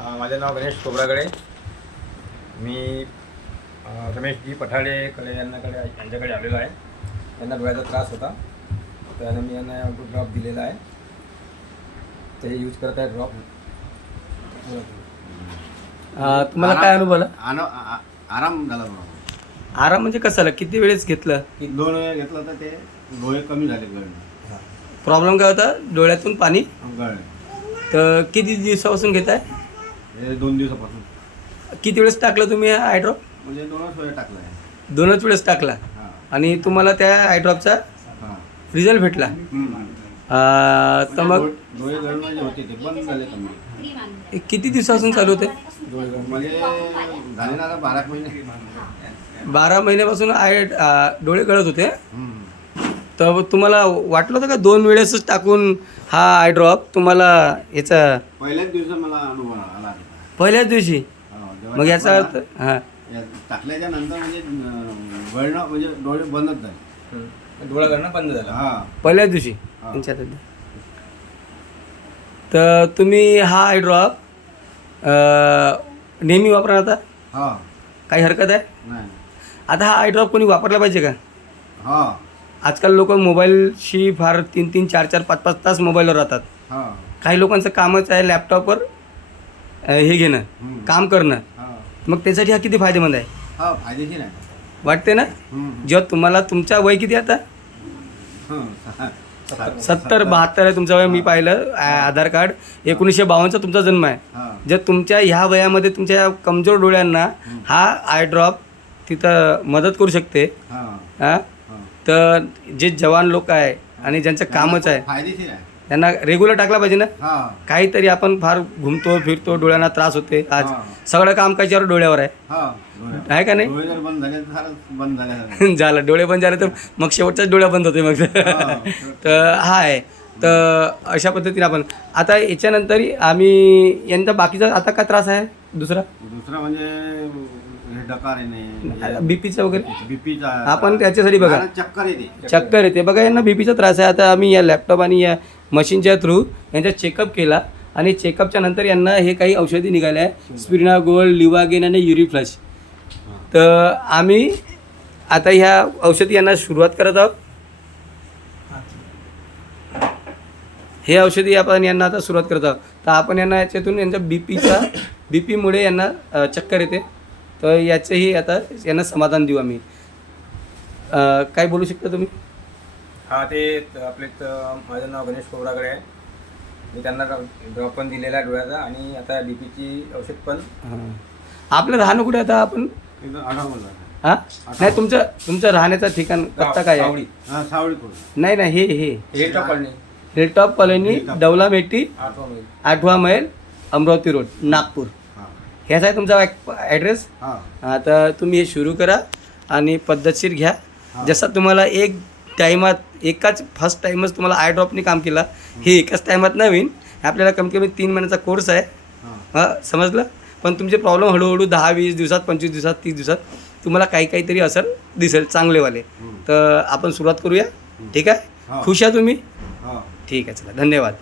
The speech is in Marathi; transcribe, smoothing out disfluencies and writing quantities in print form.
माझे नाव गणेश खोब्रागडे. मी रमेशजी पठाडेकडे यांच्याकडे आलेलो आहे. यांना डोळ्याचा त्रास होता, त्यानं मी यांना ड्रॉप दिलेला आहे. ते यूज करत आहे ड्रॉप. तुम्हाला काय अनुभव आला? आराम झाला. आराम म्हणजे कसं आला? किती वेळेस घेतलं? 2 वेळा घेतलं तर ते डोळे कमी झाले गळणे. प्रॉब्लेम काय होता? डोळ्यातून पाणी गळणे. तर किती दिवसापासून घेत आहे? हे 2 दिवसापासून. किती वेळेस टाकलं तुम्ही आय ड्रॉप? म्हणजे 2च वेळा टाकलं आहे. 2च वेळेस टाकला हां आणि तुम्हाला त्या आय ड्रॉपचा हां. रिझल्ट भेटला. तर मग डोळे गळणं जे होते ते बंद झाले कमी. हे किती दिवसापासून चालू होते? म्हणजे झाले ना आता 12 महिने. 12 महिन्यापासून डोळे गळत होते. हम्म. तर तुम्हाला वाटलं होतं का 2 वेळेसच टाकून हा आय ड्रॉप तुम्हाला याचा पहिल्याच दिवसा मला अनुभव आला. पहिल्याच दिवशी? जेव्हा मग याचा अर्थ टाकला हां ना, टाकल्याच्या नंतर म्हणजे गळणं म्हणजे डोळे बंदच झाले. डोळा करणं बंद झालं. हां. पहिल्याच दिवशी हां. त्यांच्यात. तर तुम्ही हा आय ड्रॉप नेहमी वापरा आता? हां. काही हरकत आहे? नाही. आता हा आय ड्रॉप कोणी वापरला पाहिजे का? हां. आजकाल लोक मोबाईलशी फार 3-3, 4-4, 5-5 तास मोबाईलवर राहतात. हां. काही लोकांचं कामच आहे लॅपटॉपवर हे घेणं, काम करणं. हां. मग त्यासाठी हा किती फायदेमंद आहे हां, फायदेशीर आहे. वाटते ना? जेव्हा तुम्हाला तुमचा वय किती आता? 70-72 आहे तुमचं वय. मी पाहिलं आधार कार्ड 1952चा तुमचा जन्म आहे. हां. जर तुमच्या ह्या वयामध्ये तुमच्या कमजोर डोळ्यांना हा आय ड्रॉप तिथं मदत करू शकते. हां. हां, हां. तर जे जवान लोक आहे आणि ज्यांचं कामच आहे फायदेशीर आहे. त्यांना रेग्युलर टाकला पाहिजे ना. हां. काहीतरी आपण फार घुमतो फिरतो, डोळ्यांना त्रास होते. आज हां. सगळं काम कशावर? डोळ्यावर आहे. हां. आहे का नाही? डोळे जर बंद झाले तर सारं बंद झाले. झालं, डोळे बंद झाले तर मग शेवटचाच डोळ्या बंद होते मग. तर हा आहे. तर अशा पद्धतीने आपण आता याच्यानंतर आम्ही यांचा बाकीचा आता काय त्रास आहे दुसरा? दुसरा म्हणजे हे डकार येणे, बीपीचा वगैरे बीपीचा. आपण त्याच्यासाठी बघा चक्कर येते. चक्कर येते बघा. यांना बीपीचा त्रास आहे. आता आम्ही या लॅपटॉप आणि या मशीनच्या थ्रू यांचा चेकअप केला आणि चेकअपच्या नंतर यांना हे काही औषधी निघाल्या आहे, स्पिरिना गोल्ड, लिवागेन आणि युरिफ्लश. तर आम्ही आता ह्या औषधी यांना सुरुवात करत आहोत. हे औषधी आपण यांना आता सुरुवात करत आहोत. तर आपण यांना याच्यातून यांच्या बीपीमुळे यांना चक्कर येते, तर याचंही आता यांना समाधान देऊ आम्ही. काय बोलू शकता तुम्ही? हा, ते आपले माझं नाव गणेश खोब्रागडे आहे. मी त्यांना ड्रॉप पण दिलेला आहे डोळ्याचा आणि आता बीपीची औषध पण. आपलं राहणं कुठे आता? आपण एकदम आढावला. हां नाही, तुमचं राहण्याचं ठिकाण पत्ता काय आहे? सावळी. हां, सावळी कोण? नाही नाही, हे हिलटॉप कॉलनी, हिलटॉप कॉलनी, डवला मेटी, 8वा मैल, अमरावती रोड, नागपूर. हां. ह्याचा आहे तुमचा ॲड्रेस. हां. आता तुम्ही हे सुरू करा आणि पद्धतशीर घ्या. जसा तुम्हाला एकाच फर्स्ट टाईमच तुम्हाला आय ड्रॉपने काम केला, हे एकाच टायमात नवीन. आपल्याला कमी कमी 3 महिन्याचा कोर्स आहे. हां, समजलं? पण तुमचे प्रॉब्लेम हळूहळू 10-20 दिवसात, 25 दिवसात, 30 दिवसात तुम्हाला काहीतरी असर दिसेल चांगलेवाले. तर आपण सुरुवात करूया. ठीक आहे? खुश आहे तुम्ही? हां. ठीक आहे, चला, धन्यवाद.